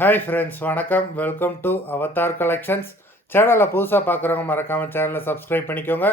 Hi friends, வணக்கம். Welcome to Avatar collections. சேனலை புதுசாக பார்க்குறவங்க மறக்காமல் சேனலை சப்ஸ்கிரைப் பண்ணிக்கோங்க.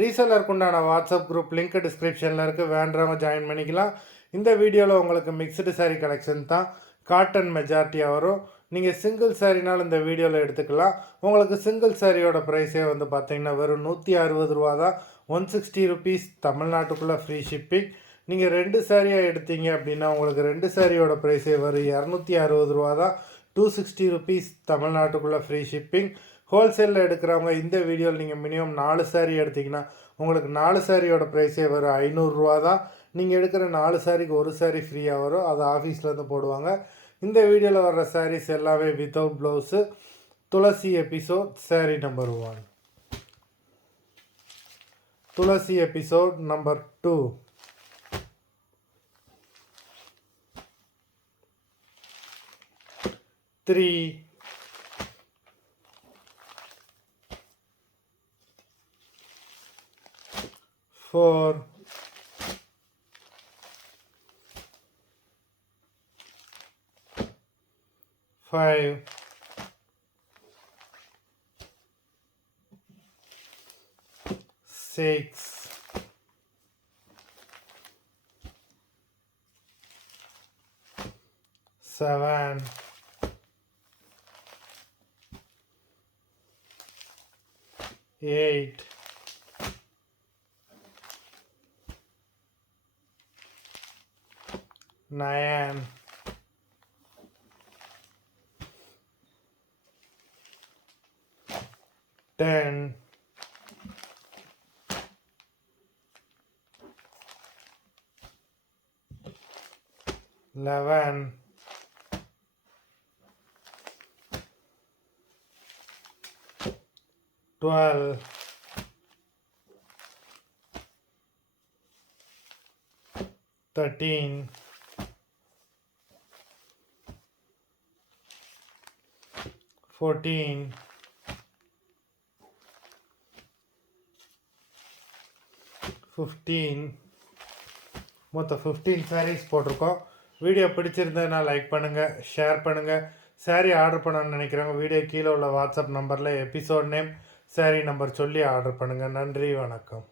ரீசெல்லருக்கு உண்டான வாட்ஸ்அப் குரூப் லிங்க் டிஸ்கிரிப்ஷனில் இருக்குது, வேண்டவங்க ஜாயின் பண்ணிக்கலாம். இந்த வீடியோவில் உங்களுக்கு மிக்சடு சாரீ கலெக்ஷன் தான், காட்டன் மெஜாரிட்டியாக வரும். நீங்கள் சிங்கிள் சாரினாலும் இந்த வீடியோவில் எடுத்துக்கலாம். உங்களுக்கு சிங்கிள் சாரியோட ப்ரைஸே வந்து பார்த்தீங்கன்னா வெறும் 160 ரூபா தான். 160 ருபீஸ் தமிழ்நாட்டுக்குள்ளே ஃப்ரீ ஷிப்பிங். நீங்கள் 2 சாரியாக எடுத்தீங்க அப்படின்னா உங்களுக்கு 2 சாரியோட ப்ரைஸே வரும் 260 ரூபா தான். 260 ருபீஸ் தமிழ்நாட்டுக்குள்ளே ஃப்ரீ ஷிப்பிங். ஹோல்சேலில் எடுக்கிறவங்க இந்த வீடியோவில் நீங்கள் மினிமம் 4 சாரீ எடுத்திங்கன்னா உங்களுக்கு 4 சாரியோட ப்ரைஸே வரும் 500 ரூபா தான். நீங்கள் எடுக்கிற 4 சாரிக்கு ஒரு சாரீ ஃப்ரீயாக வரும், அது ஆஃபீஸ்லேருந்து போடுவாங்க. இந்த வீடியோவில் வர்ற சாரீஸ் எல்லாமே வித்தவுட் ப்ளவுஸு. துளசி எபிசோட் சாரீ நம்பர் 1, துளசி எபிசோட் நம்பர் 2, 3, 4, 5, 6, 7, 8, 9, 10, 11, 12, 13, 14, 15. மொத்தம் 15 சாரீஸ் போட்டிருக்கோம். வீடியோ பிடிச்சிருந்ததுன்னா லைக் பண்ணுங்கள், ஷேர் பண்ணுங்கள். சாரீ ஆர்டர் பண்ணணும்னு நினைக்கிறவங்க வீடியோ கீழே உள்ள வாட்ஸ்அப் நம்பரில் எபிசோட் நேம், சாரீ நம்பர் சொல்லி ஆர்டர் பண்ணுங்கள். நன்றி, வணக்கம்.